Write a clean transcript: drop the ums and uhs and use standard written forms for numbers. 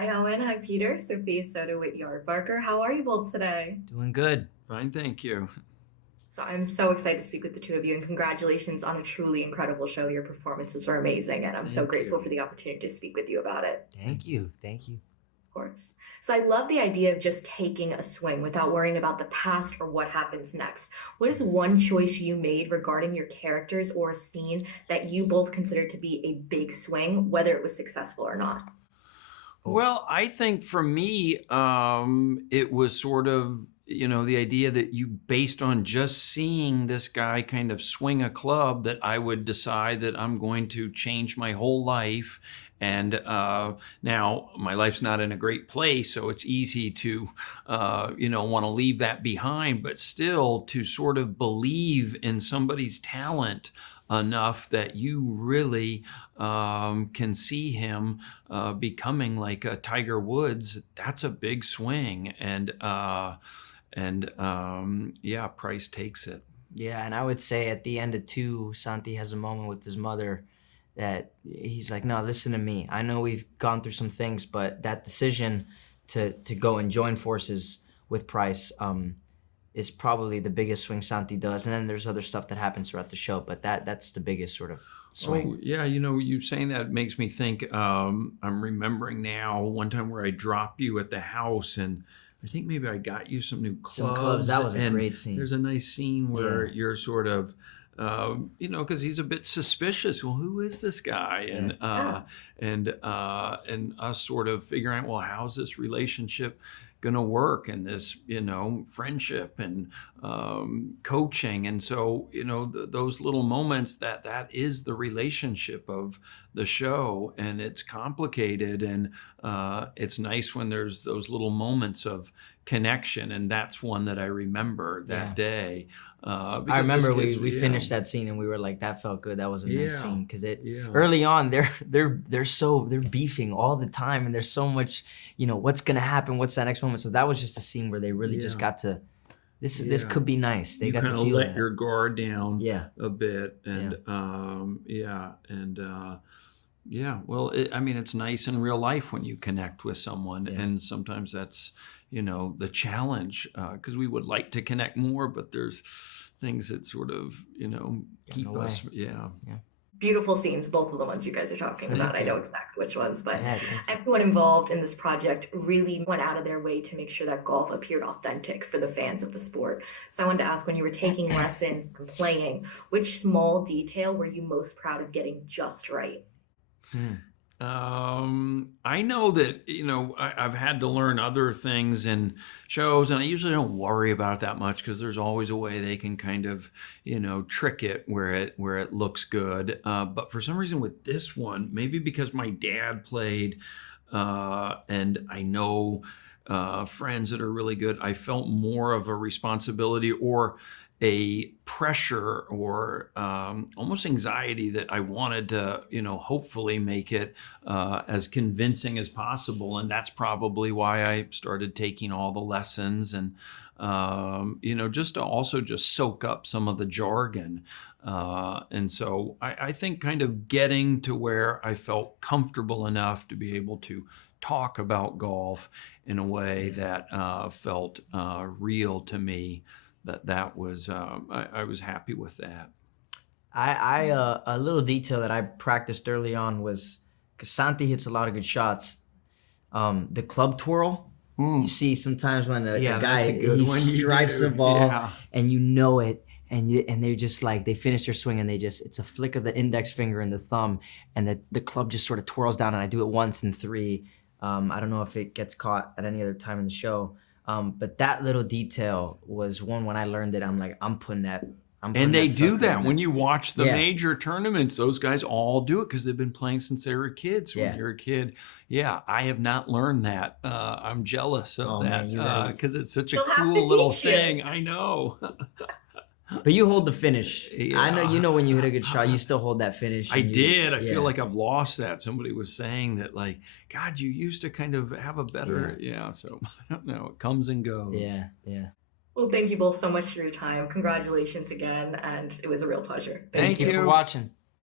Hi, Owen. Hi, Peter. Sophia Soto with Yardbarker. How are you both today? Doing good. Fine, thank you. So I'm so excited to speak with the two of you, and congratulations on a truly incredible show. Your performances were amazing, and I'm so Thank grateful you. for the opportunity to speak with you about it. Thank you. Thank you. Of course. So I love the idea of just taking a swing without worrying about the past or what happens next. What is one choice you made regarding your characters or a scene that you both considered to be a big swing, whether it was successful or not? Oh, Well, I think for me, it was sort of, the idea that you, based on just seeing this guy kind of swing a club, that I would decide that I'm going to change my whole life. And now my life's not in a great place, so it's easy to, want to leave that behind, but still to sort of believe in somebody's talent enough that you really can see him becoming like a Tiger Woods. That's a big swing, and yeah, Pryce takes it. yeah. And I would say at the end of two, Santi has a moment with his mother that he's like, no, listen to me. I know we've gone through some things, but that decision to go and join forces with Pryce is probably the biggest swing Santi does. And then there's other stuff that happens throughout the show, but that's the biggest sort of swing. Oh, yeah, you saying that makes me think. I'm remembering now one time where I dropped you at the house, and I think maybe I got you some new clubs. Some clubs. That was a and great scene. There's a nice scene where Yeah. you're sort of, because he's a bit suspicious. Well, who is this guy? And Yeah. and us sort of figuring out, well, how's this relationship going to work, and this, friendship and coaching. And so, those little moments, that is the relationship of the show, and it's complicated, and it's nice when there's those little moments of connection. And that's one that I remember that Yeah. day. I Because this remember kid's- we yeah, finished that scene and we were like, that felt good. That was a nice Yeah. scene because Yeah. early on they're beefing all the time and there's so much, what's gonna happen, what's that next moment. So that was just a scene where they really just Yeah. got to this Yeah. could be nice. They You got kind to of feel let that. your guard down Yeah. a bit, and yeah, well, it's nice in real life when you connect with someone, Yeah. and sometimes that's, the challenge, because we would like to connect more, but there's things that sort of, keep away. us, yeah. Beautiful scenes, both of the ones you guys are talking Thank about. I you. know exactly which ones, but Yeah, thank you. everyone involved in this project really went out of their way to make sure that golf appeared authentic for the fans of the sport. So I wanted to ask, when you were taking lessons and playing, which small detail were you most proud of getting just right? I know that, I've had to learn other things in shows, and I usually don't worry about it that much because there's always a way they can kind of, trick it where it looks good. But for some reason with this one, maybe because my dad played, and I know friends that are really good, I felt more of a responsibility or a pressure or almost anxiety that I wanted to, hopefully make it as convincing as possible. And that's probably why I started taking all the lessons, and, just to also just soak up some of the jargon. And so I think kind of getting to where I felt comfortable enough to be able to talk about golf in a way that felt real to me. That was I was happy with that. I a little detail that I practiced early on was because Santi hits a lot of good shots. The club twirl. You see sometimes when a Yeah, guy that's a good one he you strikes do. the ball Yeah. and you know it, and they're just like they finish their swing and it's a flick of the index finger and the thumb, and the club just sort of twirls down, and I do it once in three. I don't know if it gets caught at any other time in the show. But that little detail was one when I learned it. I'm like, I'm putting And they that do sucker that in when there. you watch the Yeah. major tournaments. Those guys all do it because they've been playing since they were kids. When Yeah. you're a kid, yeah, I have not learned that. I'm jealous of Oh, that man, you gotta- because it's such a They'll have to cool little teach you. thing. I know. But you hold the finish. I know Yeah. when you hit a good shot, you still hold that finish. I and you- did. I yeah. feel like I've lost that. Somebody was saying that, like, God, you used to kind of have a better, yeah. So I don't know. It comes and goes. Yeah, yeah. Well, thank you both so much for your time. Congratulations again, and it was a real pleasure. Thank you for you. watching.